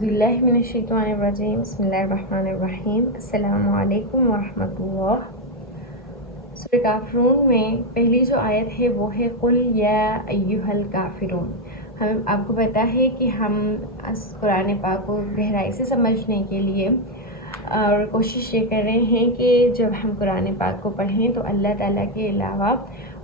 बिस्मिल्लाहिर्रहमानिर्रहीम बिस्मिल्लाहिर्रहमानिर्रहीम अस्सलामु अलैकुम वरहमतुल्लाह। सूरह काफिरून में पहली जो आयत है वो है कुल या अय्युहल काफिरून। हम आपको पता है कि हम कुरान पाक को गहराई से समझने के लिए और कोशिश ये कर रहे हैं कि जब हम कुरान पाक को पढ़ें तो अल्लाह ताला के अलावा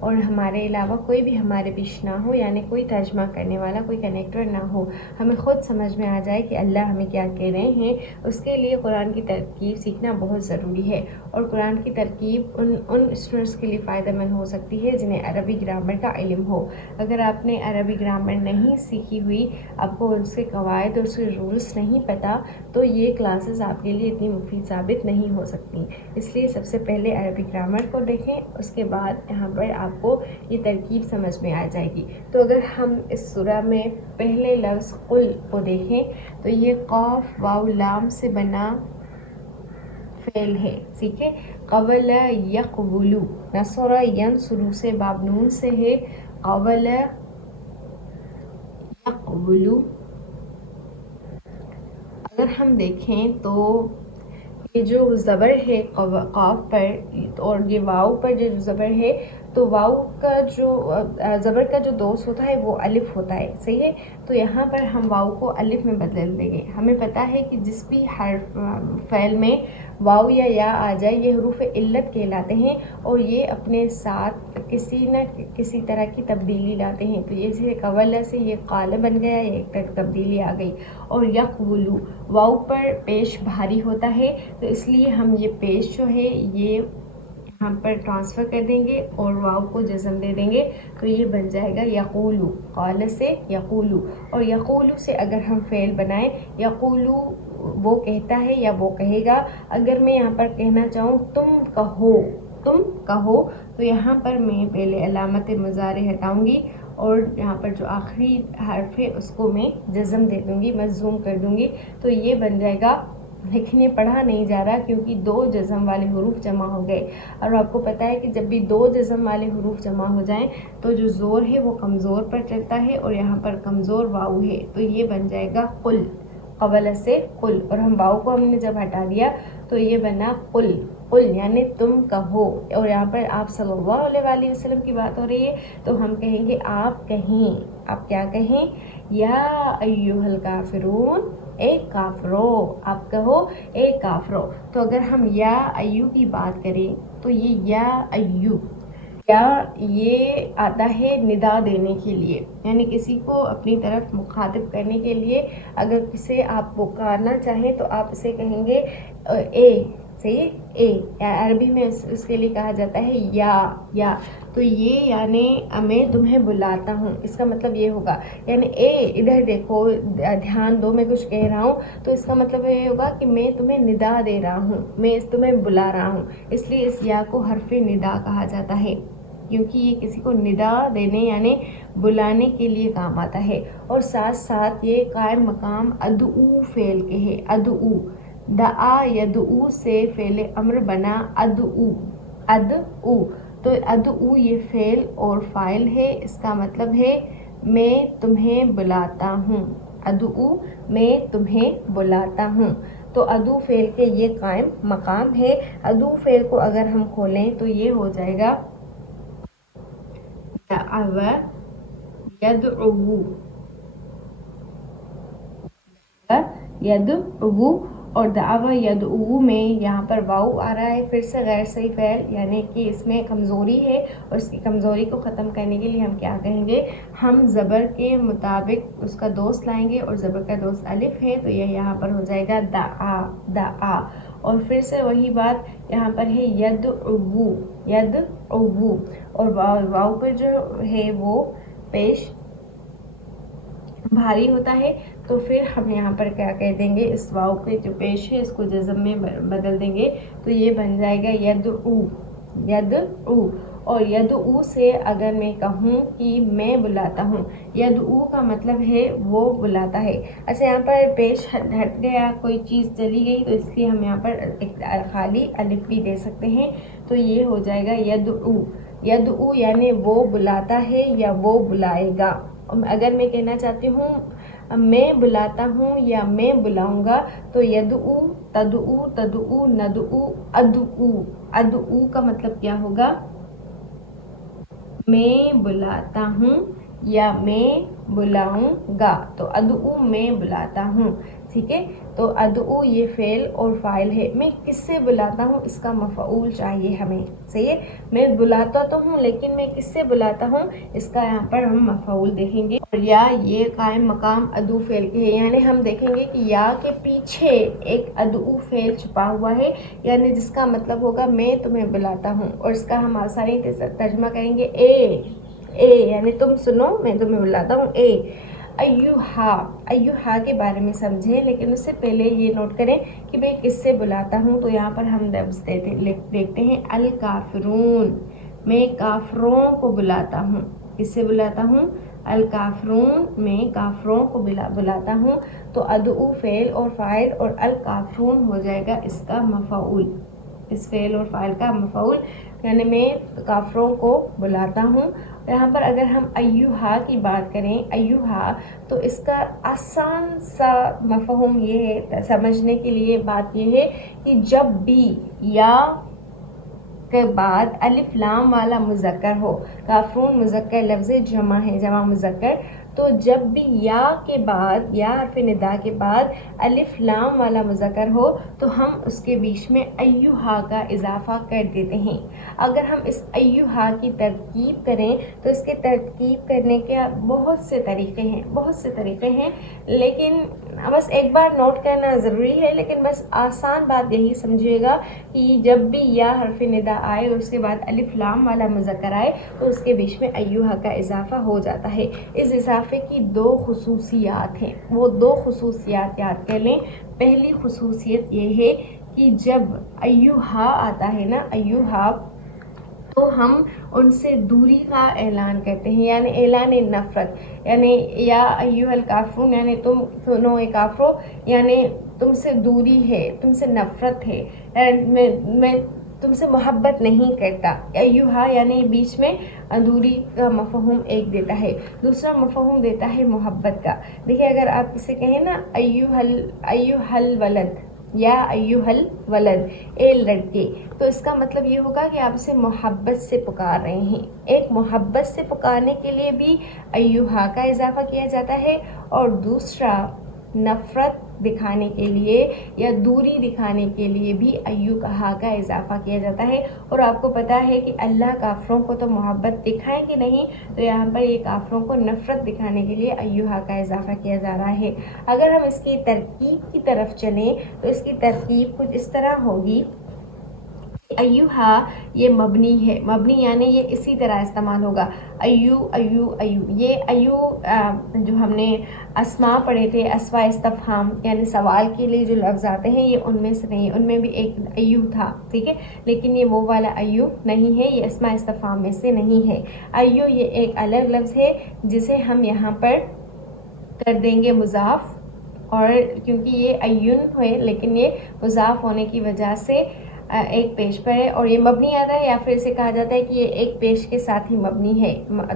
और हमारे अलावा कोई भी हमारे बीच ना हो, यानी कोई तर्जमा करने वाला, कोई कनेक्टर ना हो, हमें ख़ुद समझ में आ जाए कि अल्लाह हमें क्या कह रहे हैं। उसके लिए कुरान की तरकीब सीखना बहुत ज़रूरी है और कुरान की तरकीब उन स्टूडेंट्स के लिए फ़ायदेमंद हो सकती है जिन्हें अरबी ग्रामर का इल्म हो। अगर आपने अरबी ग्रामर नहीं सीखी हुई, आपको उसके कवायद और उसके रूल्स नहीं पता, तो ये क्लासेस आपके लिए इतनी मुफीद साबित नहीं हो सकती। इसलिए सबसे पहले अरबी ग्रामर को देखें, उसके बाद यहाँ पर आपको ये तरकीब समझ में आ जाएगी। तो अगर हम इस सूरह में पहले लफ्ज़ कुल को देखें तो ये क़ाफ वाव लाम से बना फ़ेल है। ठीक है, क़बल यक़बुलु, नसरा यंसुरु से बाबनून से है, क़बल यक़बुलु। अगर हम देखें तो ये जो ज़बर है क़ाफ पर और ये वाव पर जो ज़बर है, तो वाव का जो ज़बर का जो दोस्त होता है वो अलिफ होता है। सही है, तो यहाँ पर हम वाव को अलिफ में बदल देंगे। हमें पता है कि जिस भी हर्फ फ़ैल में वाव या आ जाए ये हरूफ इल्लत कहलाते हैं और ये अपने साथ किसी न किसी तरह की तब्दीली लाते हैं। तो ये से कवल से ये काल बन गया, ये एक तब्दीली आ गई। और यक़बुलु वाव पर पेश भारी होता है, तो इसलिए हम ये पेश जो है ये यहाँ पर ट्रांसफ़र कर देंगे और वाव को जज़म दे देंगे, तो ये बन जाएगा यक़ूलु। क़ाल से यक़ूलु, और यक़ूलु से अगर हम फ़ेल बनाएं, यक़ूलु वो कहता है या वो कहेगा। अगर मैं यहाँ पर कहना चाहूँ तुम कहो, तो यहाँ पर मैं पहले अलामत मुज़ारे हटाऊँगी और यहाँ पर जो आखिरी हर्फ है उसको मैं जज़म दे दूँगी, मज़ूम कर दूँगी। तो ये बन जाएगा, लिखने पढ़ा नहीं जा रहा क्योंकि दो जज़म वाले हरूफ जमा हो गए। और आपको पता है कि जब भी दो जज़म वाले हरूफ जमा हो जाएं तो जो ज़ोर है वो कमज़ोर पर चलता है और यहाँ पर कमज़ोर वाव है, तो ये बन जाएगा कुल, क़बल से कुल। और हम वाव को हमने जब हटा दिया तो ये बना कुल, यानी तुम कहो। और यहाँ पर आप सल्लल्लाहु अलैहि वसल्लम की बात हो रही है, तो हम कहेंगे आप कहें। आप क्या कहें? या अय्युहल काफिरून, ए काफरो। आप कहो ए काफरो। तो अगर हम या अय्यू की बात करें तो ये या अय्यू, या ये आता है निदा देने के लिए, यानी किसी को अपनी तरफ मुखातिब करने के लिए। अगर किसे आप पुकारना चाहें तो आप इसे कहेंगे ए। सही है, ए। अरबी में इसके लिए कहा जाता है या। तो ये यानी मैं तुम्हें बुलाता हूँ, इसका मतलब ये होगा, यानी ए इधर देखो, ध्यान दो, मैं कुछ कह रहा हूँ, तो इसका मतलब ये होगा कि मैं तुम्हें निदा दे रहा हूँ, मैं तुम्हें बुला रहा हूँ। इसलिए इस या को हर्फ़े निदा कहा जाता है, क्योंकि ये किसी को निदा देने यानी बुलाने के लिए काम आता है। और साथ साथ ये कायम मकाम अदऊ फ़ेल के है। अदऊ, दआ यदऊ से फ़ेल अम्र बना अदऊ। तो अदऊ ये फ़ेल और फ़ाइल है, इसका मतलब है मैं तुम्हें बुलाता हूँ। अदऊ, मैं तुम्हें बुलाता हूँ। तो अदू फ़ेल के ये कायम मकाम है। अदू फ़ेल को अगर हम खोलें तो ये हो जाएगा दअवा यदउ, और दअवा यदउ में यहाँ पर वाव आ रहा है, फिर से गैर सही फ़ैल, यानी कि इसमें कमज़ोरी है। और इसकी कमज़ोरी को ख़त्म करने के लिए हम क्या कहेंगे? हम ज़बर के मुताबिक उसका दोस्त लाएंगे, और ज़बर का दोस्त अलिफ है, तो यह यहाँ पर हो जाएगा दआ। और फिर से वही बात यहाँ पर है यदउ, और वाव पर जो है वो पेश भारी होता है, तो फिर हम यहाँ पर क्या कह देंगे? इस वाव के जो पेश है इसको जज़म में बदल देंगे, तो ये बन जाएगा यदउ। और यदउ से अगर मैं कहूँ कि मैं बुलाता हूँ, यदउ का मतलब है वो बुलाता है। अच्छा, यहाँ पर पेश हट गया, कोई चीज़ चली गई, तो इसलिए हम यहाँ पर एक खाली अलिफ भी दे सकते हैं, तो ये हो जाएगा यदउ, यानी वो बुलाता है या वो बुलाएगा। अगर मैं कहना चाहती हूँ میں بلاتا ہوں یا میں بلاؤں گا تو یدعو، تدعو، تدعو، ندعو، ادعو. ادعو کا مطلب کیا ہوگا؟ میں بلاتا ہوں یا میں بلاؤں گا. تو ادعو میں بلاتا ہوں. ٹھیک ہے، تو ادعو یہ فعل اور فاعل ہے. میں کس سے بلاتا ہوں اس کا مفعول چاہیے ہمیں. صحیح ہے، میں بلاتا تو ہوں لیکن میں کس سے بلاتا ہوں اس کا یہاں پر ہم مفعول دیکھیں گے. اور یا یہ قائم مقام ادعو فعل کے ہے، یعنی ہم دیکھیں گے کہ یا کے پیچھے ایک ادعو فعل چھپا ہوا ہے، یعنی جس کا مطلب ہوگا میں تمہیں بلاتا ہوں. اور اس کا ہم آسانی سے ترجمہ کریں گے اے یعنی تم سنو میں تمہیں بلاتا ہوں. اے ایوہا، ایوہا کے بارے میں سمجھیں، لیکن اس سے پہلے یہ نوٹ کریں کہ میں کس سے بلاتا ہوں. تو یہاں پر ہم لفظ دیکھتے ہیں الکافرون. میں کافروں کو بلاتا ہوں. کس سے بلاتا ہوں؟ الکافرون، میں کافروں کو بلاتا ہوں. تو ادعو فعل اور فاعل اور الکافرون ہو جائے گا اس کا مفعول. اس فعل اور فاعل کا مفعول، یعنی میں کافروں کو بلاتا ہوں. یہاں پر اگر ہم ایوہا کی بات کریں، ایوہا، تو اس کا آسان سا مفہوم یہ ہے سمجھنے کے لیے. بات یہ ہے کہ جب بھی یا کے بعد الف لام والا مذکر ہو، کافرون مذکر لفظ جمع ہے، جمع مذکر، تو جب بھی یا کے بعد، یا حرف ندا کے بعد الف لام والا مذکر ہو تو ہم اس کے بیچ میں ایوہا کا اضافہ کر دیتے ہیں. اگر ہم اس ایوہا کی ترکیب کریں تو اس کے ترکیب کرنے کے بہت سے طریقے ہیں، لیکن بس ایک بار نوٹ کرنا ضروری ہے. لیکن بس آسان بات یہی سمجھیے گا کہ جب بھی یا حرف ندا آئے اور اس کے بعد الف لام والا مذکر آئے تو اس کے بیچ میں ایوہا کا اضافہ ہو جاتا ہے. اس اضافے کی دو خصوصیات ہیں، وہ دو خصوصیات یاد کر لیں. پہلی خصوصیت یہ ہے کہ جب ایوہا آتا ہے نا، ایوہا، تو ہم ان سے دوری کا اعلان کرتے ہیں، یعنی اعلان نفرت. یعنی یا ایوہ الکافرون، یعنی تم سنو اے کافرو، یعنی تم سے دوری ہے، تم سے نفرت ہے، میں تم سے محبت نہیں کرتا. ایوہا یعنی بیچ میں دوری کا مفہوم ایک دیتا ہے. دوسرا مفہوم دیتا ہے محبت کا. دیکھیں اگر آپ کسے کہیں نا ایوہ الولد یا ایوہ الولد، اے لڑکے، تو اس کا مطلب یہ ہوگا کہ آپ اسے محبت سے پکار رہے ہیں. ایک محبت سے پکارنے کے لیے بھی ایوہا کا اضافہ کیا جاتا ہے، اور دوسرا نفرت دکھانے کے لیے یا دوری دکھانے کے لیے بھی ایوہا کا اضافہ کیا جاتا ہے. اور آپ کو پتا ہے کہ اللہ کافروں کو تو محبت دکھائیں گے نہیں، تو یہاں پر یہ کافروں کو نفرت دکھانے کے لیے ایوہا کا اضافہ کیا جا رہا ہے. اگر ہم اس کی ترکیب کی طرف چلیں تو اس کی ترکیب کچھ اس طرح ہوگی. ایوہا یہ مبنی ہے، مبنی یعنی یہ اسی طرح استعمال ہوگا. ایو ایو ایو، یہ ایو جو ہم نے اسماء پڑھے تھے، اسماء استفہام یعنی سوال کے لیے جو لفظ آتے ہیں، یہ ان میں سے نہیں. ان میں بھی ایک ایو تھا، ٹھیک ہے، لیکن یہ وہ والا ایو نہیں ہے، یہ اسماء استفہام میں سے نہیں ہے. ایو یہ ایک الگ لفظ ہے جسے ہم یہاں پر کر دیں گے مضاف، اور کیونکہ یہ ایون ہے لیکن یہ مضاف ہونے کی وجہ سے ایک پیش پر ہے، اور یہ مبنی آتا ہے، یا پھر اسے کہا جاتا ہے کہ یہ ایک پیش کے ساتھ ہی مبنی ہے.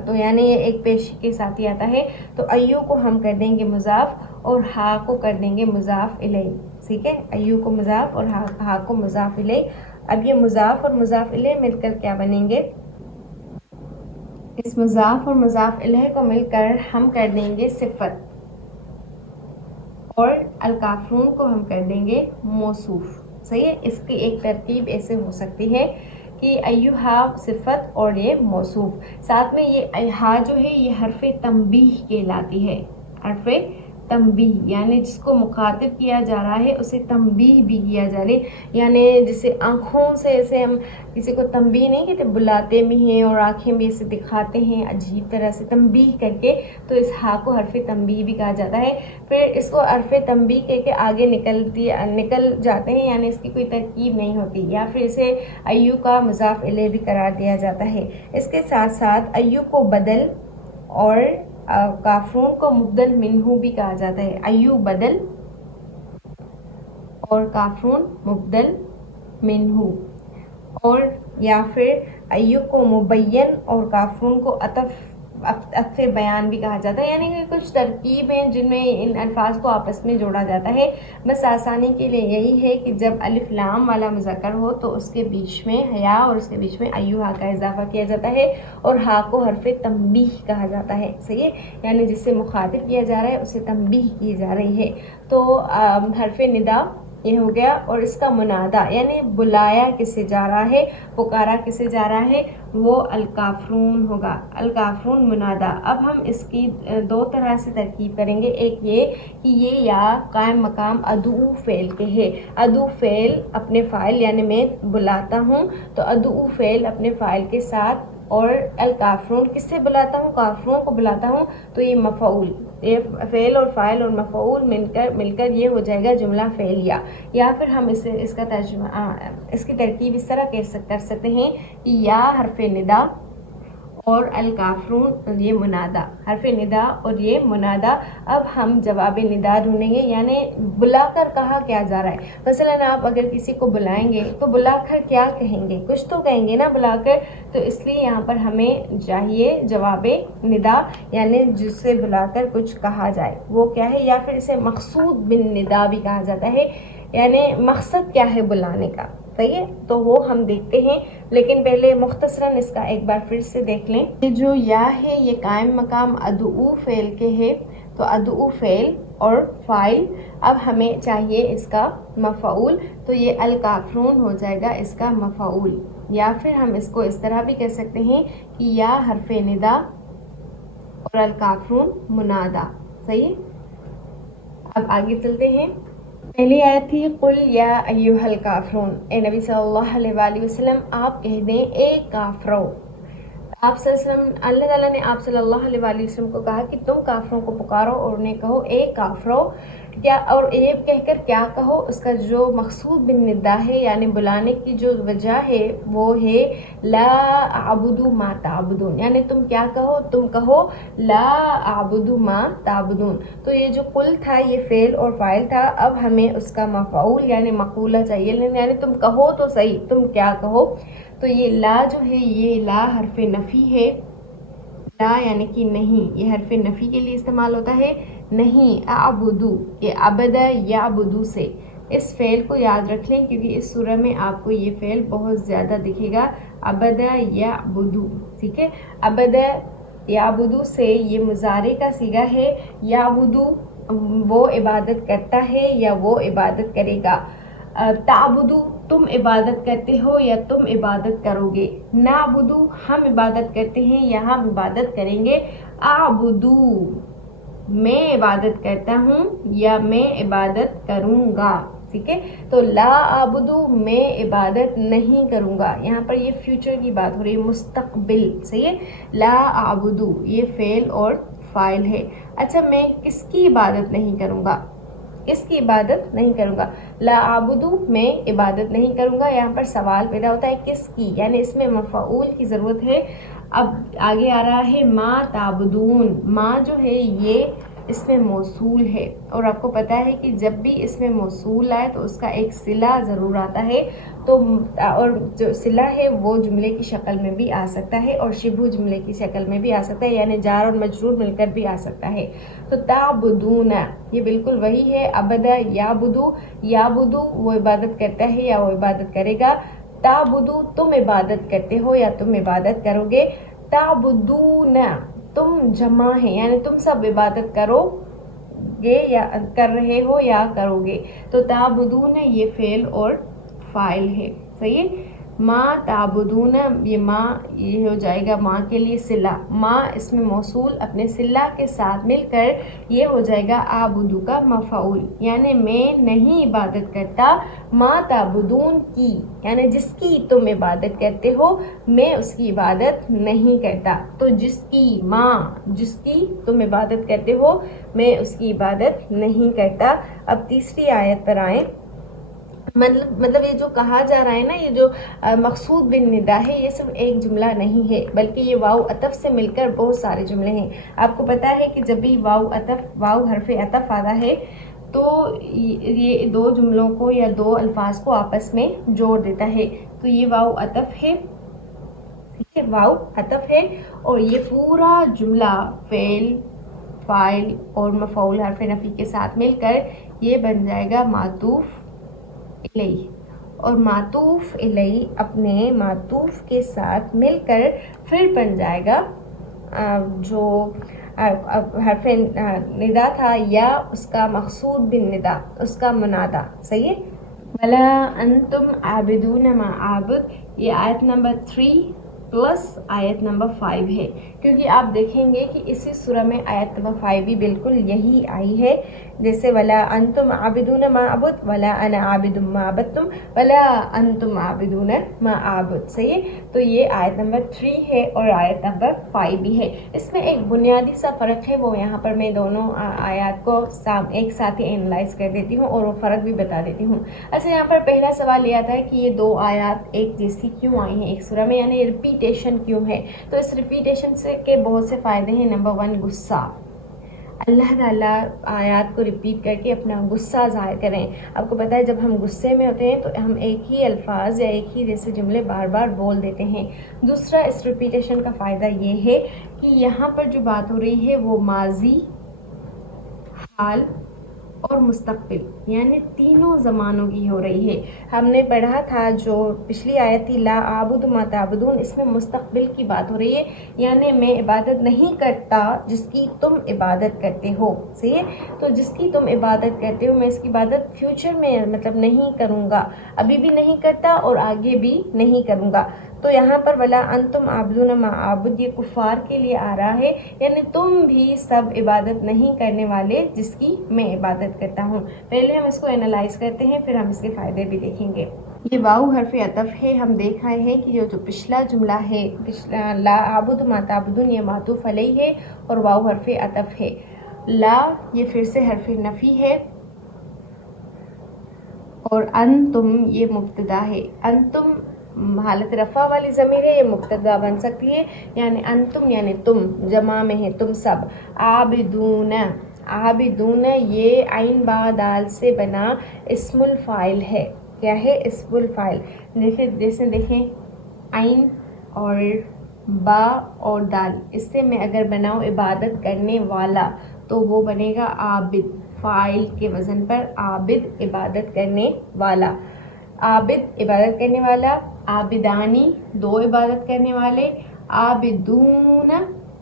تو یعنی یہ ایک پیش کے ساتھ ہی آتا ہے. تو ایو کو ہم کر دیں گے مضاف اور ہا کو کر دیں گے مضاف الیہ. ٹھیک ہے، ایو کو مضاف اور ہا کو مضاف الیہ. اب یہ مضاف اور مضاف الیہ مل کر کیا بنیں گے؟ اس مضاف اور مضاف الیہ کو مل کر ہم کر دیں گے صفت، اور الکافرون کو ہم کر دیں گے موصوف. صحیح ہے، اس کی ایک ترتیب ایسے ہو سکتی ہے کہ ایوہا صفت اور یہ موصوف. ساتھ میں یہ ہا جو ہے یہ حرف تنبیہ کہلاتی ہے. حرف تنبیہ یعنی جس کو مخاطب کیا جا رہا ہے اسے تنبیہ بھی کیا جا رہا ہے. یعنی جسے آنکھوں سے ایسے ہم کسی کو تنبیہ نہیں کہتے، بلاتے بھی ہیں اور آنکھیں بھی ایسے دکھاتے ہیں عجیب طرح سے تنبیہ کر کے، تو اس ہا کو حرف تنبیہ بھی کہا جاتا ہے. پھر اس کو حرف تنبیہ کہہ کے آگے نکل جاتے ہیں، یعنی اس کی کوئی ترکیب نہیں ہوتی، یا پھر اسے ایو کا مضاف الیہ بھی قرار دیا جاتا ہے. اس کے ساتھ ساتھ ایو کو بدل اور کافرون کو مبدل منہو بھی کہا جاتا ہے. ایو بدل اور کافرون مبدل منہو، اور یا پھر ایو کو مبین اور کافرون کو عطف अत्फ़े बयान भी कहा जाता है, यानी कि कुछ तरकीब हैं जिनमें इन अल्फाज को आपस में जोड़ा जाता है। बस आसानी के लिए यही है कि जब अलिफ लाम वाला मुज़क्कर हो तो उसके बीच में हया और उसके बीच में अय्युहा का इजाफा किया जाता है, और हा को हरफ़े तंबीह कहा जाता है। सही है, यानी जिससे मुखातिब किया जा रहा है उसे तंबीह की जा रही है। तो हरफ़े निदा ये हो गया, और इसका मुनादा यानी बुलाया किसे जा रहा है, पुकारा किसे जा रहा है, वो अलकाफरून होगा, अलकाफरून मुनादा। अब हम इसकी दो तरह से तरकीब करेंगे। एक ये कि ये या कायम मकाम अदू फ़ेल के है। अदू फ़ेल अपने फ़ाइल यानी मैं बुलाता हूँ, तो अदू फ़ेल अपने फ़ाइल के साथ, और अलकाफरून किससे बुलाता हूँ, काफरून को बुलाता हूँ, तो ये मफ़ऊल, ये फ़ेल और फ़ाइल और मफ़ऊल मिलकर ये हो जाएगा जुमला फ़ेलिया। या फिर हम इसका तर्जुमा, इसकी तरकीब इस तरह कर सकते हैं कि या हरफ़े निदा और अलकाफरून ये मुनादा, हरफ़ निदा और ये मुनादा। अब हम जवाब निदा ढूंढेंगे, यानी बुलाकर कहा क्या जा रहा है। मसलन आप अगर किसी को बुलाएंगे तो बुलाकर क्या कहेंगे, कुछ तो कहेंगे ना बुलाकर, तो इसलिए यहाँ पर हमें चाहिए जवाब निदा, यानी जिससे बुलाकर कुछ कहा जाए वो क्या है, या फिर इसे मकसूद बिन निदा भी कहा जाता है, यानी मकसद क्या है बुलाने का। सही है, तो वो हम देखते हैं, लेकिन पहले मुख्तसरन इसका एक बार फिर से देख लें। ये जो या है ये कायम मकाम अदू फ़ेल के है, तो अदू फ़ेल और फ़ाइल। अब हमें चाहिए इसका मफ़ऊल, तो ये अलकाफरून हो जाएगा इसका मफ़ऊल। या फिर हम इसको इस तरह भी कह सकते हैं कि या हरफ़े निदा और अलकाफरून मुनादा। सही है, अब आगे चलते हैं। पहली आयत थी कुल या अय्युहल काफरून, ए नबी सल्लल्लाहु अलैहि वसल्लम आप कह दें ए काफरो। आप अल्लाह ताला ने आप सल्लल्लाहु अलैहि वसल्लम को कहा कि तुम काफरों को पुकारो और उन्हें कहो ए काफरो। क्या, और ये कहकर क्या कहो, उसका जो मकसूद बिन निदा है यानी बुलाने की जो वजह है वो है ला आबुदू मा ताबुदून, यानी तुम क्या कहो, तुम कहो ला आबुदू मा ताबुदून। तो ये जो कुल था ये फ़ेल और फ़ाइल था, अब हमें उसका मफ़ऊल यानी मक़ूला चाहिए, यानी तुम कहो तो सही, तुम क्या कहो। तो ये ला जो है ये ला हरफ़े नफ़ी है, ला यानी कि नहीं, ये हरफ़े नफ़ी के लिए इस्तेमाल होता है। नहीं आबुदू, ये अबदा या अबुदू से। इस फ़ेल को याद रख लें क्योंकि इस सूरह में आपको ये फ़ेल बहुत ज़्यादा दिखेगा, अबदा या अबुदू। ठीक है, अबदा या अबुदू से ये मुज़ारे का सीगा है, या अबुदू वो इबादत करता है या वो इबादत करेगा। ताबुदू तुम इबादत करते हो या तुम इबादत करोगे। नाबुदू हम इबादत करते हैं या हम इबादत करेंगे। आबुदू मैं इबादत करता हूँ या मैं इबादत करूँगा। ठीक है, तो ला आबुदू मैं इबादत नहीं करूँगा, यहाँ पर ये फ्यूचर की बात हो रही है, मुस्तकबिल। सही है, ला आबुदू ये फ़ेल और फ़ाइल है। अच्छा, मैं किसकी इबादत नहीं करूँगा, किसकी इबादत नहीं करूँगा, ला आबुदू मैं इबादत नहीं करूँगा। यहाँ पर सवाल पैदा होता है किसकी, यानी इसमें मफ़ऊल की ज़रूरत है। अब आगे आ रहा है मा ताबुदून, मा जो है ये इसमें मौसूल है, और आपको पता है कि जब भी इसमें मौसूल आए तो उसका एक सिला ज़रूर आता है। तो और जो सिला है वो जुमले की शक्ल में भी आ सकता है और शिबू जुमले की शक्ल में भी आ सकता है, यानी जार और मजरूर मिलकर भी आ सकता है। तो ताबुदूना ये बिल्कुल वही है, अबदा याबुदू, याबुदू वो इबादत करता है या वो इबादत करेगा। ताबुदू तुम इबादत करते हो या तुम इबादत करोगे। ताबुदूना तुम जमा है, यानी तुम सब इबादत करोगे या कर रहे हो या करोगे। तो ताबुदून ये फ़ेल और फ़ाइल है। सही है, माँ ताबुदून ये माँ ये हो जाएगा माँ के लिए सिला, माँ इसमें मौसूल अपने सिला के साथ मिलकर ये हो जाएगा आबुदू का मफ़ऊल, यानी मैं नहीं इबादत करता। माँ ताबुदून की यानी जिसकी तुम इबादत करते हो मैं उसकी इबादत नहीं करता। तो जिसकी माँ जिसकी तुम इबादत करते हो मैं उसकी इबादत नहीं करता। अब तीसरी आयत पर आएँ। मतलब ये जो कहा जा रहा है ना, ये जो मकसूद बिन निदा है ये सिर्फ एक जुमला नहीं है, बल्कि ये वाव अतफ से मिलकर बहुत सारे जुमले हैं। आपको पता है कि जब भी वाव हरफ अतफ आता है तो ये दो जुमलों को या दो अल्फाज को आपस में जोड़ देता है। तो ये वाव अतफ है, ठीक है, वाव अतफ है और ये पूरा जुमला फेल फाइल और मफऊल हर्फ नफी के साथ मिलकर ये बन जाएगा मातूफ इलैह, और मातूफ इलैह अपने मातूफ के साथ मिलकर फिर बन जाएगा जो हर्फ निदा था या उसका मकसूद बिन निदा, उसका मुनादा। सही है। वला अंतुम आबिदून मा आबुद, ये आयत नंबर 3 प्लस आयत नंबर 5 है, क्योंकि आप देखेंगे कि इसी सूरह में आयत नंबर 5 भी बिल्कुल यही आई है, जैसे वला अंतुम आबिदून मा आबुद, वला अना आबिदुम मा अबदतुम, वला अंतुम आबिदून मा आबुद। सही है। तो ये आयत नंबर 3 है और आयत नंबर 5 भी है। इसमें एक बुनियादी सा फ़र्क है, वो यहाँ पर मैं दोनों आयत को एक साथ ही एनालाइज कर देती हूँ और वो फ़र्क भी बता देती हूँ। अच्छा, यहाँ पर पहला सवाल ये आता है कि ये दो आयत एक जैसी क्यों आई हैं एक सूरह में, यानी रिपीटेशन क्यों है। तो इस रिपीटेशन से के बहुत से फ़ायदे हैं। नंबर 1, गुस्सा। अल्लाह ताला आयत को रिपीट करके अपना गुस्सा ज़ाहिर करें। आपको पता है जब हम गुस्से में होते हैं तो हम एक ही अल्फाज या एक ही जैसे जुमले बार बार बोल देते हैं। दूसरा, इस रिपीटेशन का फ़ायदा ये है कि यहाँ पर जो बात हो रही है वो माजी, हाल और मुस्तक़बिल यानी तीनों ज़मानों की हो रही है। हमने पढ़ा था जो पिछली आयत थी ला आबुद मा ताबुदून, इसमें मुस्तक़बिल की बात हो रही है, यानी मैं इबादत नहीं करता जिसकी तुम इबादत करते हो। सही है। तो जिसकी तुम इबादत करते हो, मैं इसकी इबादत फ्यूचर में मतलब नहीं करूँगा, अभी भी नहीं करता और आगे भी नहीं करूँगा। तो यहाँ पर वला अंतुम आबुदून मा आबुद ये कुफ़ार के लिए आ रहा है, यानी तुम भी सब इबादत नहीं करने वाले जिसकी मैं इबादत करता हूँ। पहले हम इसको एनालाइज करते हैं, फिर हम इसके फ़ायदे भी देखेंगे। ये वाव हर्फ अतफ है। हम देख रहे हैं कि जो पिछला जुमला है, पिछला ला आबुद मा ताबुदून, ये मातूफ अलैह है और वाव हर्फ अतफ है। ला ये फिर से हर्फ नफ़ी है और अंतुम ये मुब्तदा है। अंतुम हालत रफ़ा वाली ज़मीर है, ये मुब्तदा बन सकती है, यानी अंतुम यानी तुम, जमा में है तुम सब। आबिदून, आबिदून ये आइन बा दाल से बना इस्मुल फ़ाइल है। क्या है? इस्मुल फ़ाइल। देखिए जैसे देखें आइन और बा और दाल, इससे मैं अगर बनाऊँ इबादत करने वाला तो वो बनेगा आबिद, फ़ाइल के वज़न पर आबिद, इबादत करने वाला। आबिद इबादत करने वाला, आबिदानी दो इबादत करने वाले, आबिदून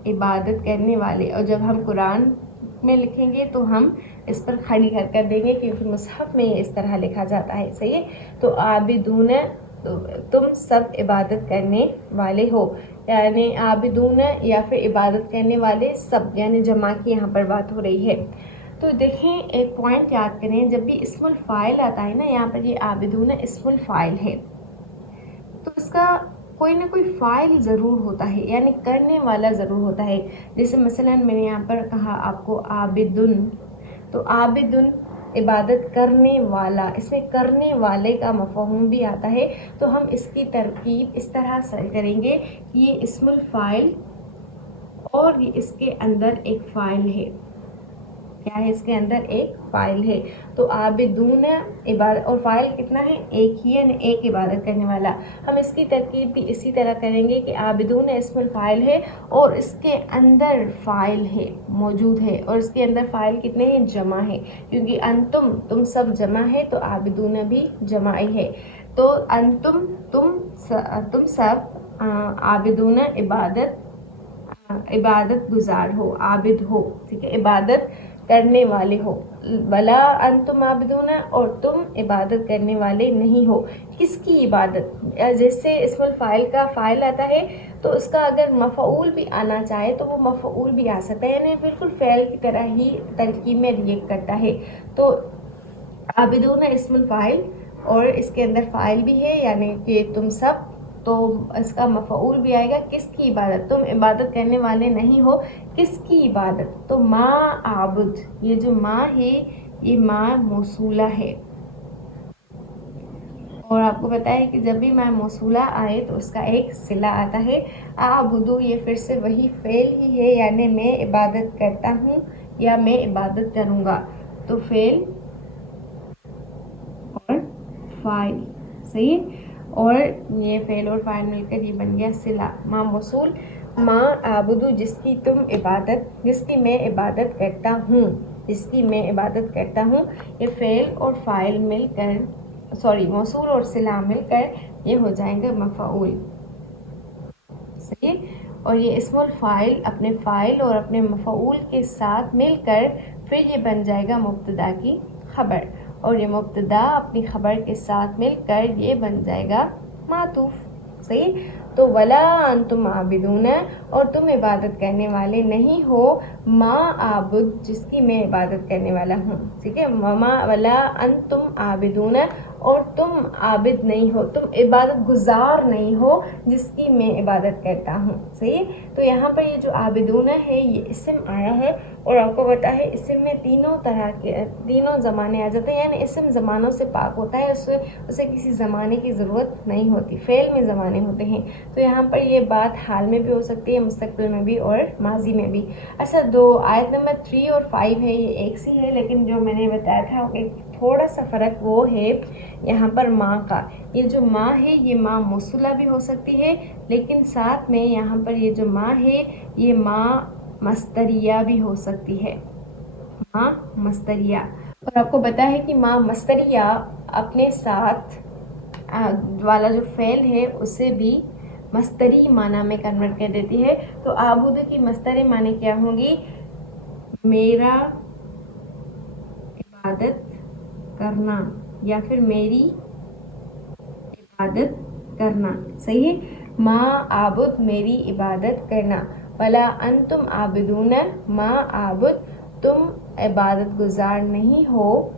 इबादत करने वाले। और जब हम कुरान में लिखेंगे तो हम इस पर खड़ी हरकत देंगे क्योंकि मुसहफ में इस तरह लिखा जाता है। सही है। तो आबिदून तो तुम सब इबादत करने वाले हो, यानी आबिदून या फिर इबादत करने वाले सब, यानी जमा की यहाँ पर बात हो रही है। तो देखें एक पॉइंट याद करें, जब भी इस्मुल फ़ाइल आता है ना, यहाँ पर ये आबिदून इस्मुल फ़ाइल है तो इसका कोई ना कोई फ़ाइल ज़रूर होता है, यानी करने वाला ज़रूर होता है। जैसे मसलन मैंने यहाँ पर कहा आपको आबिदुन, तो आबिदुन इबादत करने वाला, इसमें करने वाले का मफ़हूम भी आता है। तो हम इसकी तरकीब इस तरह से करेंगे कि ये इस्मुल फ़ाइल और ये इसके अंदर एक फ़ाइल है। क्या है? इसके अंदर एक फ़ाइल है। तो आबिदून इबादत, और फ़ाइल कितना है? एक ही है, एक इबादत करने वाला। हम इसकी तरकीब भी इसी तरह करेंगे कि आबिदून इस्मुल फ़ाइल है और इसके अंदर फ़ाइल है मौजूद है, और इसके अंदर फ़ाइल कितने हैं? जमा है, क्योंकि अंतुम तुम सब जमा है तो आबिदून भी जमाई है। तो अंतुम तुम सब आबिदून इबादत गुजार हो, आबिद हो। ठीक है, इबादत करने वाले हो। वला अंतुम आबिदून, और तुम इबादत करने वाले नहीं हो। किसकी इबादत? जैसे इस्मुल फ़ाइल का फ़ाइल आता है तो उसका अगर मफ़ऊल भी आना चाहे तो वो मफ़ऊल भी आ सकता है, यानी बिल्कुल फ़ेल की तरह ही तरकीब में रिएक्ट करता है। तो आबिदून इस्मुल फ़ाइल और इसके अंदर फ़ाइल भी है, यानी कि तुम सब, तो इसका मफ़ऊल भी आएगा। किसकी इबादत? तुम इबादत करने वाले नहीं हो, किसकी इबादत? तो माँ आबुद, ये जो माँ है ये माँ मौसूला है, और आपको पता है कि जब भी माँ मौसूला आए तो उसका एक सिला आता है। आबुदू ये फिर से वही फ़ेल ही है, यानी मैं इबादत करता हूँ या मैं इबादत करूँगा। तो फ़ेल और फ़ाइल। सही है। اور یہ فعل اور فاعل مل کر یہ بن گیا صلہ. ما موصول، ما اعبدو جس کی میں عبادت کرتا ہوں، یہ فعل اور فاعل مل کر موصول اور صلہ مل کر یہ ہو جائیں گے مفعول. صحیح. اور یہ اسم الفاعل اپنے فاعل اور اپنے مفعول کے ساتھ مل کر پھر یہ بن جائے گا مبتدا کی خبر، اور یہ مبتدا اپنی خبر کے ساتھ مل کر یہ بن جائے گا معطوف. صحیح. تو ولا انتم عابدون، اور تم عبادت کرنے والے نہیں ہو، ما عابد جس کی میں عبادت کرنے والا ہوں. ٹھیک ہے. ولا انتم عابدون، اور تم عابد نہیں ہو، تم عبادت گزار نہیں ہو جس کی میں عبادت کرتا ہوں. صحیح. تو یہاں پر یہ جو عابدون ہے یہ اسم آیا ہے، اور آپ کو پتا ہے اسم میں تینوں زمانے آ جاتے ہیں، یعنی اسم زمانوں سے پاک ہوتا ہے، اسے کسی زمانے کی ضرورت نہیں ہوتی. فعل میں زمانے ہوتے ہیں، تو یہاں پر یہ بات حال میں بھی ہو سکتی ہے، مستقبل میں بھی اور ماضی میں بھی. اچھا، آیت نمبر 3 اور 5 ہے، یہ ایک سی ہے، لیکن جو میں نے بتایا تھا ایک تھوڑا سا فرق وہ ہے یہاں پر ماں کا. یہ جو ماں ہے یہ ماں موصولہ بھی ہو سکتی ہے، لیکن ساتھ میں یہاں پر یہ جو ماں ہے یہ ماں مصدریہ بھی ہو سکتی ہے. ماں مصدریہ. اور آپ کو پتا ہے کہ ماں مصدریہ اپنے ساتھ والا جو فعل ہے اسے بھی مصدری معنی میں کنورٹ کر دیتی ہے. تو عابد کی مصدری معنی کیا ہوں گی؟ میرا عبادت کرنا، یا پھر میری عبادت کرنا. صحیح. ما عابد میری عبادت کرنا. ولا انتم عابدون ما عابد تم عبادت گزار نہیں ہو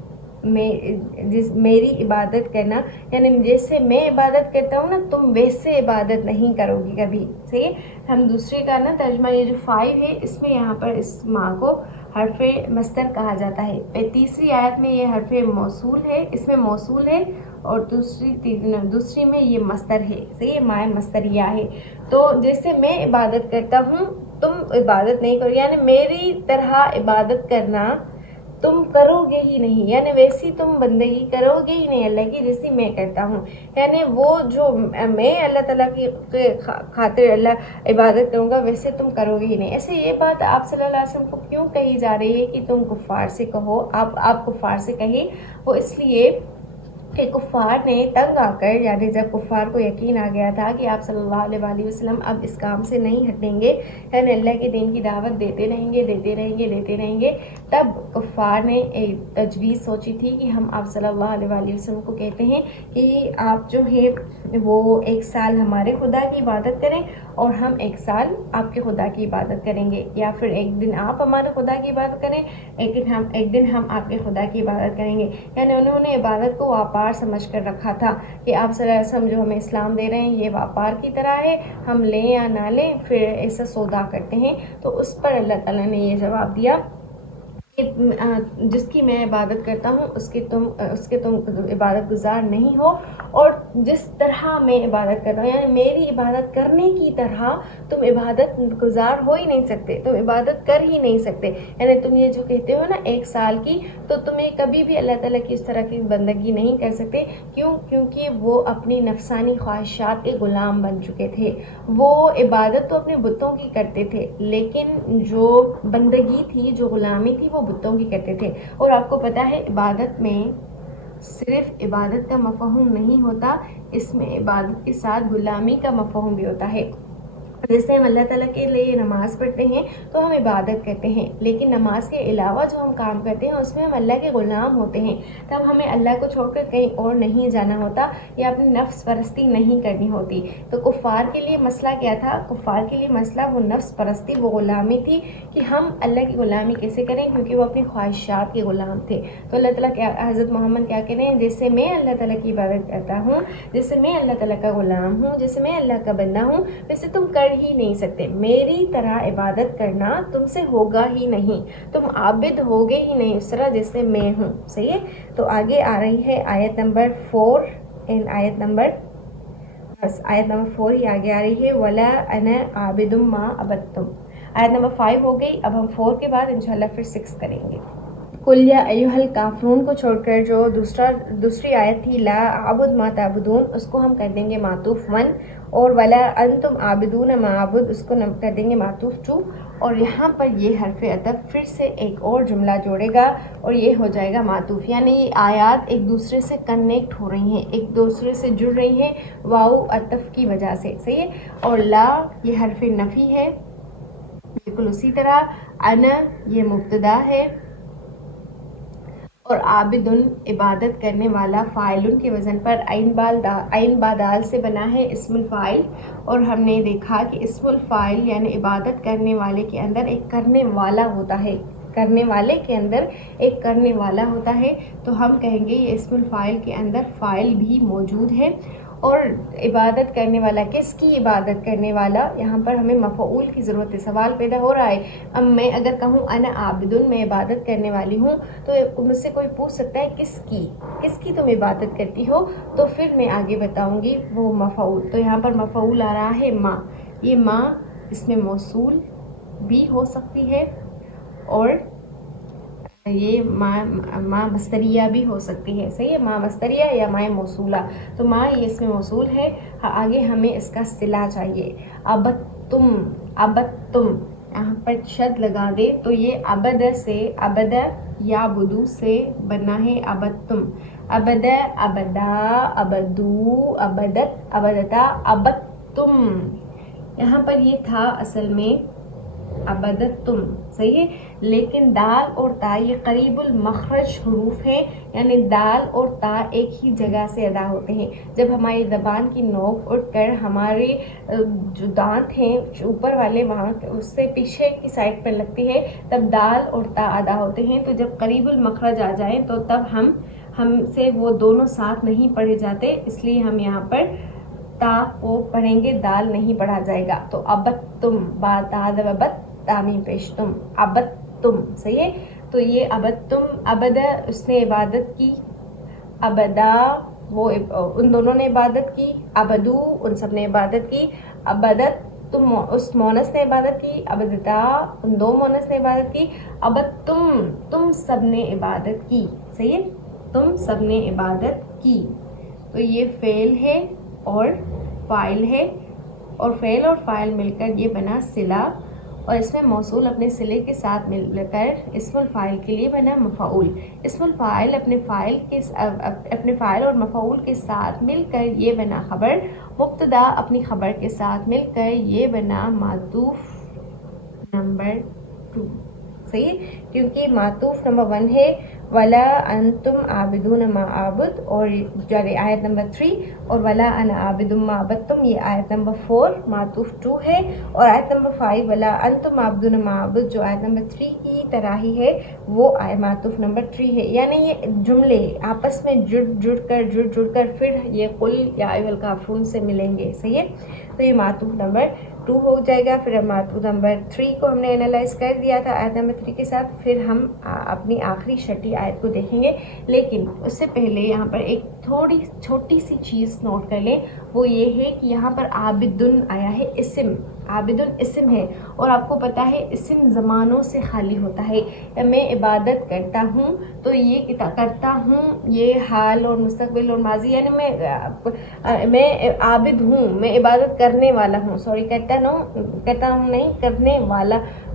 میری عبادت کرنا، یعنی جیسے میں عبادت کرتا ہوں نا تم ویسے عبادت نہیں کرو گی کبھی. صحیح. ہم دوسرے کا نا ترجمہ یہ جو 5 ہے اس میں یہاں پر اس ماں کو حرف مصدر کہا جاتا ہے. تیسری آیت میں یہ حرف موصول ہے، اس میں موصول ہے، اور دوسری میں یہ مصدر ہے. صحیح. ماں مصدریہ ہے. تو جیسے میں عبادت کرتا ہوں تم عبادت نہیں کرو، یعنی میری طرح عبادت کرنا تم کرو گے ہی نہیں، یعنی ویسی تم بندگی کرو گے ہی نہیں اللہ کی جیسی میں کرتا ہوں. یعنی وہ جو میں اللہ تعالیٰ کی خاطر اللہ عبادت کروں گا ویسے تم کرو گے ہی نہیں. ایسے یہ بات آپ صلی اللہ علیہ وسلم کو کیوں کہی جا رہی ہے کہ تم کفار سے کہو، آپ کفار سے کہیں؟ وہ اس لیے کہ کفار نے تنگ آ کر، یعنی جب کفار کو یقین آ گیا تھا کہ آپ صلی اللہ علیہ وسلم اب اس کام سے نہیں ہٹیں گے، یعنی اللہ کے دین کی دعوت دیتے رہیں گے، تب کفار نے ایک تجویز سوچی تھی کہ ہم آپ صلی اللہ علیہ وسلم کو کہتے ہیں کہ آپ جو ہے وہ 1 سال ہمارے خدا کی عبادت کریں اور ہم 1 سال آپ کے خدا کی عبادت کریں گے، یا پھر ایک دن آپ ہمارے خدا کی عبادت کریں، ایک دن ہم آپ کے خدا کی عبادت کریں گے. یعنی انہوں نے عبادت کو واپار سمجھ کر رکھا تھا کہ آپ صلی اللہ علیہ وسلم جو ہمیں اسلام دے رہے ہیں یہ واپار کی طرح ہے، ہم لیں یا نہ لیں پھر ایسا سودا کرتے ہیں. تو اس پر اللہ تعالیٰ نے یہ جواب دیا کہ جس کی میں عبادت کرتا ہوں اس کے تم عبادت گزار نہیں ہو، اور جس طرح میں عبادت کرتا ہوں یعنی میری عبادت کرنے کی طرح تم عبادت گزار ہو ہی نہیں سکتے، تم عبادت کر ہی نہیں سکتے. یعنی تم یہ جو کہتے ہو نا 1 سال کی، تو تمہیں کبھی بھی اللہ تعالیٰ کی اس طرح کی بندگی نہیں کر سکتے. کیونکہ وہ اپنی نفسانی خواہشات کے غلام بن چکے تھے. وہ عبادت تو اپنے بتوں کی کرتے تھے، لیکن جو بندگی تھی، جو غلامی تھی، وہ بتوں کی کرتے تھے. اور آپ کو پتا ہے عبادت میں صرف عبادت کا مفہوم نہیں ہوتا، اس میں عبادت کے ساتھ غلامی کا مفہوم بھی ہوتا ہے. جیسے ہم اللہ تعالیٰ کے لیے نماز پڑھتے ہیں تو ہم عبادت کرتے ہیں، لیکن نماز کے علاوہ جو ہم کام کرتے ہیں اس میں ہم اللہ کے غلام ہوتے ہیں. تب ہمیں اللہ کو چھوڑ کر کہیں اور نہیں جانا ہوتا یا اپنی نفس پرستی نہیں کرنی ہوتی. تو کفار کے لیے مسئلہ کیا تھا؟ کفار کے لیے مسئلہ وہ نفس پرستی، وہ غلامی تھی کہ ہم اللہ کی غلامی کیسے کریں، کیونکہ وہ اپنی خواہشات کے غلام تھے. تو اللہ تعالیٰ حضرت محمد کیا کہہ رہے ہیں؟ جیسے میں اللہ تعالیٰ کی عبادت کرتا ہوں، جیسے میں اللہ تعالیٰ کا غلام ہوں، جیسے میں اللہ کا بندہ ہوں، ویسے تم کر ہی نہیں سکتے. میری طرح عبادت کرنا تم سے ہوگا ہی نہیں، تم عابد ہوگے ہی نہیں اس طرح جیسے میں ہوں. صحیح ہے. تو آگے آ رہی ہے آیت نمبر 4، آیت نمبر 4 ہی آگے آ رہی ہے. وَلَا أَنَا عَابِدٌ مَا عَبَدتُّمْ. آیت نمبر 5 ہو گئی. اب ہم 4 کے بعد انشاءاللہ پھر 6 کریں گے. कुल या अय्युहल काफरून को छोड़कर जो दूसरी आयत थी ला आबुद मा ताबुदून, उसको हम कर देंगे मातूफ 1, और वला अंतुम आबिदून मा आबुद, उसको कर देंगे मातूफ 2। और यहाँ पर ये हरफ अदब फिर से एक और जुमला जोड़ेगा और ये हो जाएगा मातूफ, यानी ये आयात एक दूसरे से कनेक्ट हो रही हैं, एक दूसरे से जुड़ रही हैं वाउ अतफ की वजह से, सही है। और ला ये हरफ नफ़ी है, बिल्कुल उसी तरह अना ये मुब्तदा है, और आबिदुन इबादत करने वाला फ़ाइलुन के वज़न पर आइन बादाल से बना है इस्मुल फ़ाइल। और हमने देखा कि इस्मुल फ़ाइल यानी इबादत करने वाले के अंदर एक करने वाला होता है, करने वाले के अंदर एक करने वाला होता है, तो हम कहेंगे ये इस्मुल फ़ाइल के अंदर फ़ाइल भी मौजूद है। और इबादत करने वाला, किसकी इबादत करने वाला, यहाँ पर हमें मफ़ऊल की ज़रूरत है। सवाल पैदा हो रहा है, अब मैं अगर कहूँ अना आबिदुन, मैं इबादत करने वाली हूँ, तो मुझसे कोई पूछ सकता है किसकी तुम इबादत करती हो, तो फिर मैं आगे बताऊँगी वो मफ़ऊल। तो यहाँ पर मफ़ऊल आ रहा है माँ, ये माँ इसमें मौसूल भी हो सकती है और ये माँ मस्तरिया भी हो सकती है, सही है, माँ मस्तरिया या माँ मौसूला। तो माँ ये इसमें मौसूल है। आगे हमें इसका सिला चाहिए, अबत्तुम, यहाँ पर शद लगा दे तो ये अबद से, अबद या बुदू से बना है अबत्तुम, अबद, अबदा, अबदू, अबदत, अबदता, अबत्तुम। यहाँ पर ये था असल में अबदतुम, सही है, लेकिन दाल और ता ये करीबुल मखरज हुरूफ हैं, यानी दाल और ता एक ही जगह से अदा होते हैं। जब हमारी ज़बान की नोक उठकर हमारे जो दांत हैं ऊपर वाले वहाँ उससे पीछे की साइड पर लगती है, तब दाल और ता अदा होते हैं। तो जब करीबुल मखरज आ जाए तो तब हमसे वो दोनों साथ नहीं पढ़े जाते, इसलिए हम यहाँ पर ता को पढ़ेंगे, दाल नहीं पढ़ा जाएगा। तो अबत्तुम, बा ता दबत तामीम पेश तुम, अबत्तुम, सही है। तो ये अबत्तुम, अबद उसने इबादत की, अबदा वो उन दोनों ने इबादत की, अबदू उन सब ने इबादत की, अबदत तुम उस मोनस ने इबादत की, अबदता उन दो मोनस ने इबादत की, अबत्तुम तुम सब ने इबादत की, सही है, तुम सब ने इबादत की। तो ये फ़ेल है और फ़ाइल है, और फ़ेल और फ़ाइल मिलकर ये बना सिला, और इसमें मौसूल अपने सिले के साथ मिलकर इस्मुल फ़ाइल के लिए बना मफ़ऊल। इस्मुल फ़ाइल अपने फ़ाइल और मफ़ऊल के साथ मिलकर ये बना ख़बर, मुब्तदा अपनी ख़बर के साथ मिलकर ये बना मातूफ़ नंबर 2, सही है, क्योंकि मातूफ़ नंबर 1 है वला अंतुम आबिदून मा आबुद, और जारी आयत नंबर 3, और वला अना आबिदुम मा अबत्तुम ये आयत नंबर 4 मातूफ़ 2 है, और आयत नंबर 5 वला अंतुम आबिदून मा आबुद जो आयत नंबर 3 की तरह ही है वो मातूफ़ नंबर 3 है। यानी ये जुमले आपस में जुड़ कर फिर ये कुल या अय्युहल काफ़रून से मिलेंगे, सही है। तो ये मातूफ़ नंबर 2 हो जाएगा। फिर मातूफ़ नंबर 3 को हमने एनालाइज कर दिया था आयत नंबर 3 के साथ। फिर हम अपनी आखिरी छठी आयत को देखेंगे, लेकिन उससे पहले यहाँ पर एक थोड़ी छोटी सी चीज़ नोट कर लें, वो ये है कि यहाँ पर आबिदुन आया है, इस्म, आबिदुन इस्म है, और आपको पता है इस्म ज़मानों से खाली होता है। मैं इबादत करता हूँ तो ये करता हूँ ये हाल और मुस्तकबिल और माजी, यानी मैं आबिद हूँ, मैं इबादत करने वाला हूँ, सॉरी करता हूँ नहीं,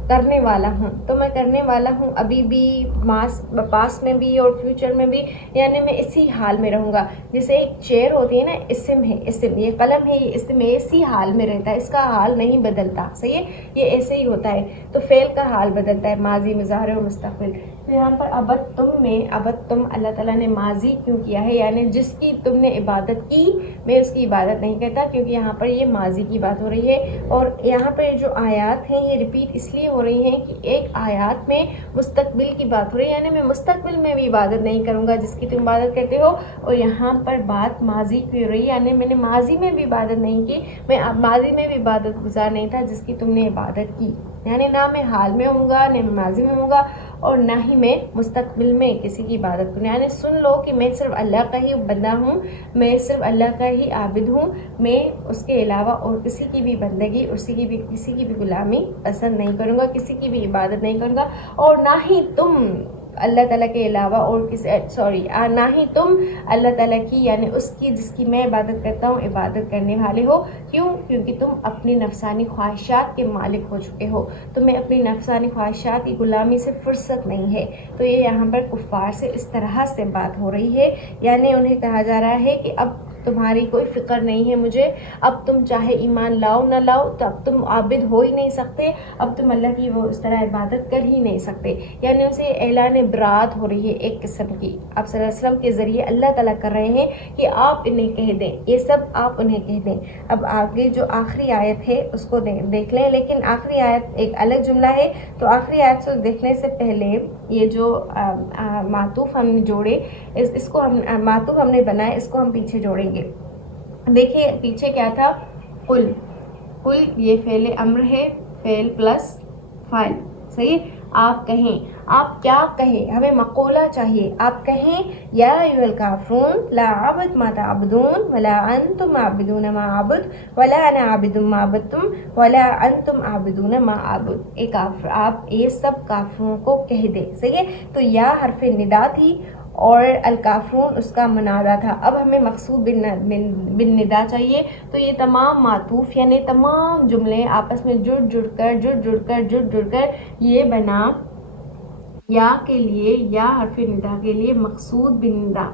करने वाला हूँ, तो मैं करने वाला हूँ अभी भी, पास में भी और फ्यूचर में भी, यानी मैं इसी हाल में रहूँगा। जैसे एक चेयर होती है ना, इस्म है, इस्म ये कलम है, ये इस्म है, इसी हाल में रहता है, इसका हाल नहीं बदलता, सही है, ये ऐसे ही होता है। तो फ़ेल का हाल बदलता है, माजी, मुज़ाहरे और मुस्तक़बिल। तो यहाँ पर अबत्तुम अल्लाह ताला ने माजी क्यों किया है, यानी जिसकी तुमने इबादत की मैं उसकी इबादत नहीं करता, क्योंकि यहाँ पर ये माजी की बात हो रही है। और यहाँ पर जो आयात हैं ये रिपीट इसलिए हो रही हैं कि एक आयात में मुस्तकबिल की बात हो रही है, यानी मैं मुस्तकबिल में भी इबादत नहीं करूँगा जिसकी तुम इबादत करते हो, और यहाँ पर बात माजी की हो रही है, यानी मैंने माजी में भी इबादत नहीं की, मैं माजी में भी इबादत गुजार नहीं था जिसकी तुमने इबादत की, यानी ना मैं हाल में होऊंगा, ना मैं माजी में होऊंगा, और ना ही मैं मुस्तकबिल में किसी की इबादत करूँ। यानी सुन लो कि मैं सिर्फ अल्लाह का ही बंदा हूँ, मैं सिर्फ अल्लाह का ही आबिद हूँ, मैं उसके अलावा और किसी की भी बंदगी, किसी की भी गुलामी पसंद नहीं करूँगा, किसी की भी इबादत नहीं करूँगा, और ना ही तुम اللہ تعالیٰ کے علاوہ اور نہ ہی تم اللہ تعالیٰ کی یعنی اس کی جس کی میں عبادت کرتا ہوں عبادت کرنے والے ہو. کیوں؟ کیونکہ تم اپنی نفسانی خواہشات کے مالک ہو چکے ہو. تمہیں اپنی نفسانی خواہشات کی غلامی سے فرصت نہیں ہے. تو یہ یہاں پر کفار سے اس طرح سے بات ہو رہی ہے، یعنی انہیں کہا جا رہا ہے کہ اب تمہاری کوئی فکر نہیں ہے مجھے، اب تم چاہے ایمان لاؤ نہ لاؤ تو اب تم عابد ہو ہی نہیں سکتے، اب تم اللہ کی وہ اس طرح عبادت کر ہی نہیں سکتے. یعنی اسے اعلان برات ہو رہی ہے ایک قسم کی. آپ صلی اللہ علیہ وسلم کے ذریعے اللہ تعالیٰ کر رہے ہیں کہ آپ انہیں کہہ دیں، یہ سب آپ انہیں کہہ دیں. اب آگے جو آخری آیت ہے اس کو دیکھ لیں، لیکن آخری آیت ایک الگ جملہ ہے، تو آخری آیت سے دیکھنے سے پہلے یہ جو معطوف ہم نے جوڑے اس کو معطوف ہم نے بنایا، اس کو ہم پیچھے جوڑیں گے. دیکھیں پیچھے کیا تھا، قل. قل یہ فعل امر ہے، فعل پلس فاعل، صحیح. آپ کہیں، آپ کیا کہیں، ہمیں مقولہ چاہیے. آپ کہیں یا ایھا الکافرون لا اعبد ما تعبدون ولا انتم عابدون ما اعبد ولا انا عابد ما عبدتم ولا انتم عابدون ما اعبد. آپ یہ سب کافروں کو کہہ دیں، صحیح ہے. تو یا حرف ندا تھی اور الکافرون اس کا منادا تھا. اب ہمیں مقصود بن ندا چاہیے. تو یہ تمام معطوف یعنی تمام جملے آپس میں جڑ کر یہ بنا یا کے لیے، یا حرف ندا کے لیے مقصود بن ندا.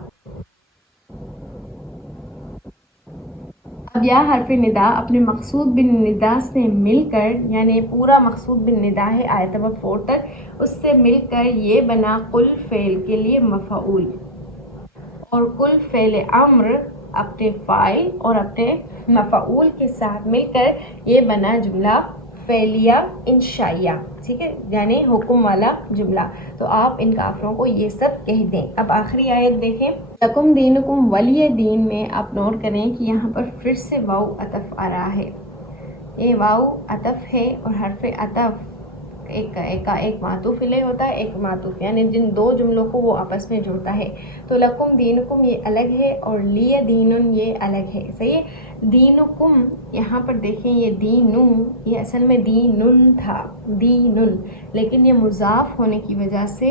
اب یا حرف ندا اپنے مقصود بن ندا سے مل کر، یعنی پورا مقصود بن ندا ہے آیت نمبر 4 تک، اس سے مل کر یہ بنا قل فعل کے لیے مفعول، اور قل فعل امر اپنے فاعل اور اپنے مفعول کے ساتھ مل کر یہ بنا جملہ فعلیہ انشائیہ، ٹھیک ہے، یعنی حکم والا جملہ. تو آپ ان کافروں کو یہ سب کہہ دیں. اب آخری آیت دیکھیں، لکم دینکم ولی دین میں آپ نوٹ کریں کہ یہاں پر پھر سے واو عطف آ رہا ہے. یہ واو عطف ہے، اور حرف عطف ایک معطوف الیہ ہوتا ہے، ایک معطوف یعنی جن دو جملوں کو وہ آپس میں جوڑتا ہے. تو لکم دینکم یہ الگ ہے اور لی دینن یہ الگ ہے، صحیح ہے. دینکم یہاں پر دیکھیں، یہ دینو یہ اصل میں دینن تھا، دینن، لیکن یہ مضاف ہونے کی وجہ سے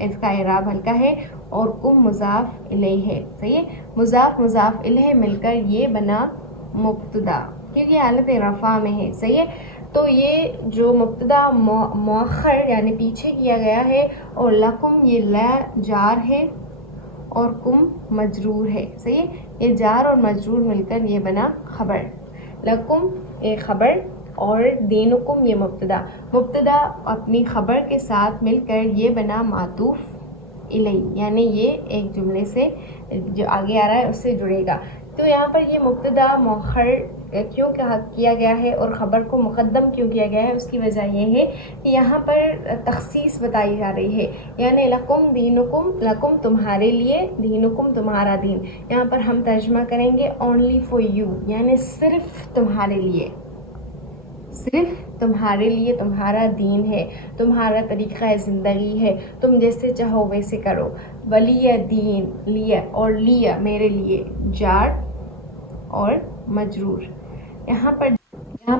اس کا اعراب ہلکا ہے، اور کم مضاف الیہ ہے، صحیح ہے. مضاف الیہ مل کر یہ بنا مبتدا، کیونکہ حالت رفع میں ہے، صحیح ہے. تو یہ جو مبتدا مؤخر یعنی پیچھے کیا گیا ہے، اور لکم یہ لا جار ہے اور کم مجرور ہے، صحیح ہے. یہ جار اور مجرور مل کر یہ بنا خبر. لکم یہ خبر اور دینکم یہ مبتدا اپنی خبر کے ساتھ مل کر یہ بنا معطوف الیہ، یعنی یہ ایک جملے سے جو آگے آ رہا ہے اس سے جڑے گا. تو یہاں پر یہ مبتدا مؤخر کیوں کیا گیا ہے اور خبر کو مقدم کیوں کیا گیا ہے، اس کی وجہ یہ ہے کہ یہاں پر تخصیص بتائی جا رہی ہے. یعنی لکم دینکم، لکم تمہارے لیے، دینکم تمہارا دین. یہاں پر ہم ترجمہ کریں گے اونلی فار یو، یعنی صرف تمہارے لیے، صرف تمہارے لیے تمہارا دین ہے، تمہارا طریقہ زندگی ہے، تم جیسے چاہو ویسے کرو. ولی دین، لیا اور لیا میرے لیے، جار اور مجرور. یہاں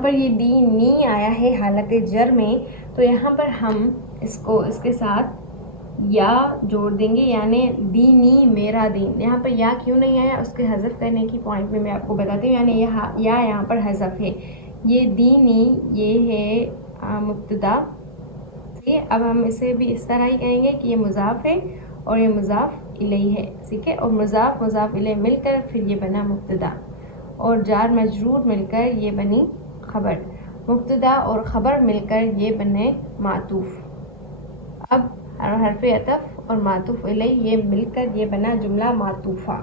پر یہ دین نی آیا ہے حالت جر میں، تو یہاں پر ہم اس کے ساتھ یا جوڑ دیں گے، یعنی دینی میرا دین. یہاں پر یا کیوں نہیں آیا اس کے حذف کرنے کی پوائنٹ میں آپ کو بتاتی ہوں، یعنی یا یہاں پر حذف ہے. یہ دینی یہ ہے مبتدا، ٹھیک ہے. اب ہم اسے بھی اس طرح ہی کہیں گے کہ یہ مضاف ہے اور یہ مضاف الیہ ہے، ٹھیک ہے. اور مضاف الیہ مل کر پھر یہ بنا مبتدا، اور جار مجرور مل کر یہ بنی خبر. مبتدا اور خبر مل کر یہ بنے معطوف. اب حرف عطف اور معطوف الیہ یہ مل کر یہ بنا جملہ معطوفہ،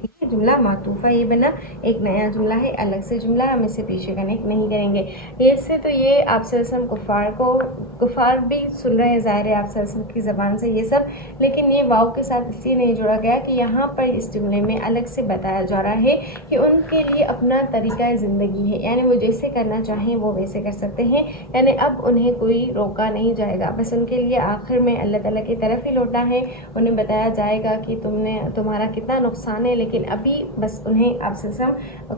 ٹھیک ہے. جملہ معطوفہ یہ بنا ایک نیا جملہ ہے، الگ سے جملہ، ہم اسے پیچھے کنیکٹ نہیں کریں گے. اس سے تو یہ آپ صلی اللہ علیہ وسلم کفار بھی سن رہے ہیں، ظاہر ہے آپ صلی اللہ علیہ وسلم کی زبان سے یہ سب، لیکن یہ واو کے ساتھ اس لیے نہیں جوڑا گیا کہ یہاں پر اس جملے میں الگ سے بتایا جا رہا ہے کہ ان کے لیے اپنا طریقہ زندگی ہے، یعنی وہ جیسے کرنا چاہیں وہ ویسے کر سکتے ہیں. یعنی اب انہیں کوئی روکا نہیں جائے گا، بس ان کے لیے آخر میں اللہ تعالیٰ کی طرف ہی لوٹنا ہے. انہیں بتایا جائے گا کہ تمہارا کتنا نقصان ہے، لیکن ابھی بس انہیں آپ سے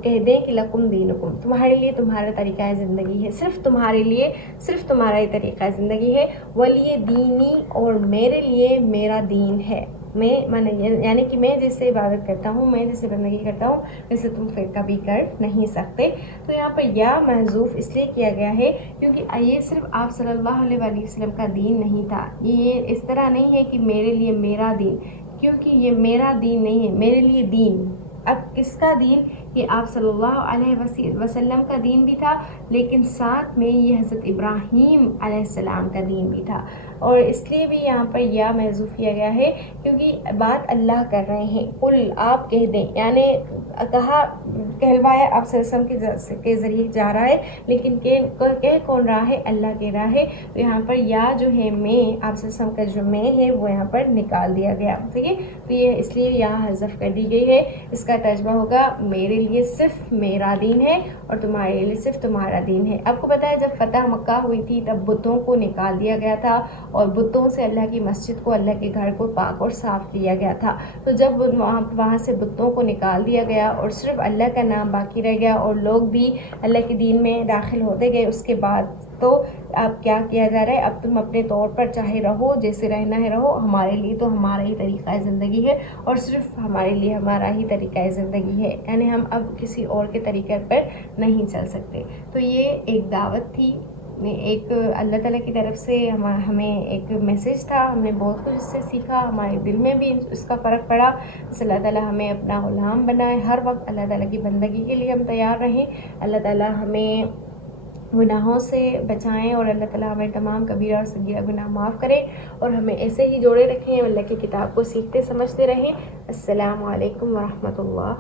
کہہ دیں کہ لکم دینکم، تمہارے لیے تمہارا طریقہ زندگی ہے، صرف تمہارے لیے صرف تمہارا ہی طریقہ زندگی ہے، ولی دینی، اور میرے لیے میرا دین ہے، یعنی کہ میں جس سے عبادت کرتا ہوں، میں جس سے بندگی کرتا ہوں، ویسے تم پھر کبھی کر نہیں سکتے۔ تو یہاں پر یا محذوف اس لیے کیا گیا ہے کیونکہ یہ صرف آپ صلی اللہ علیہ وآلہ وسلم کا دین نہیں تھا، یہ اس طرح نہیں ہے کہ میرے لیے میرا دین، کیونکہ یہ میرا دین نہیں ہے، میرے لیے دین۔ اب کس کا دین؟ یہ آپ صلی اللہ علیہ وسلم کا دین بھی تھا، لیکن ساتھ میں یہ حضرت ابراہیم علیہ السلام کا دین بھی تھا، اور اس لیے بھی یہاں پر یا محذوف کیا گیا ہے کیونکہ بات اللہ کر رہے ہیں، قل آپ کہہ دیں، یعنی کہلوایا آپ صلی اللہ علیہ وسلم کے ذریعے جا رہا ہے، لیکن کہہ کون رہا ہے؟ اللہ کہہ رہا ہے۔ تو یہاں پر یا جو ہے میں، آپ صلی اللہ علیہ وسلم کا جو میں ہے وہ یہاں پر نکال دیا گیا، ٹھیک ہے؟ تو یہ اس لیے یا حذف کر دی گئی ہے۔ اس کا ترجمہ ہوگا میرے لیے صرف میرا دین ہے اور تمہارے لیے صرف تمہارا دین ہے۔ آپ کو پتہ ہے جب فتح مکہ ہوئی تھی تب بتوں کو نکال دیا گیا تھا، اور بتوں سے اللہ کی مسجد کو، اللہ کے گھر کو پاک اور صاف کیا گیا تھا۔ تو جب وہاں سے بتوں کو نکال دیا گیا اور صرف اللہ کا نام باقی رہ گیا اور لوگ بھی اللہ کے دین میں داخل ہوتے گئے، اس کے بعد تو اب کیا کیا جا رہا ہے؟ اب تم اپنے طور پر چاہے رہو، جیسے رہنا ہے رہو، ہمارے لیے تو ہمارا ہی طریقہ زندگی ہے، اور صرف ہمارے لیے ہمارا ہی طریقہ زندگی ہے، یعنی ہم اب کسی اور کے طریقے پر نہیں چل سکتے۔ تو یہ ایک دعوت تھی، ایک اللہ تعالیٰ کی طرف سے ہمیں ایک میسیج تھا، ہم نے بہت کچھ اس سے سیکھا، ہمارے دل میں بھی اس کا فرق پڑا۔ بس اللہ تعالیٰ ہمیں اپنا غلام بنائے، ہر وقت اللہ تعالیٰ کی بندگی کے لیے ہم تیار رہیں، اللہ تعالیٰ ہمیں گناہوں سے بچائیں، اور اللہ تعالیٰ ہمیں تمام کبیرہ اور صغیرہ گناہ معاف کرے، اور ہمیں ایسے ہی جوڑے رکھیں، اللہ کی کتاب کو سیکھتے سمجھتے رہیں۔ السلام علیکم ورحمۃ اللہ۔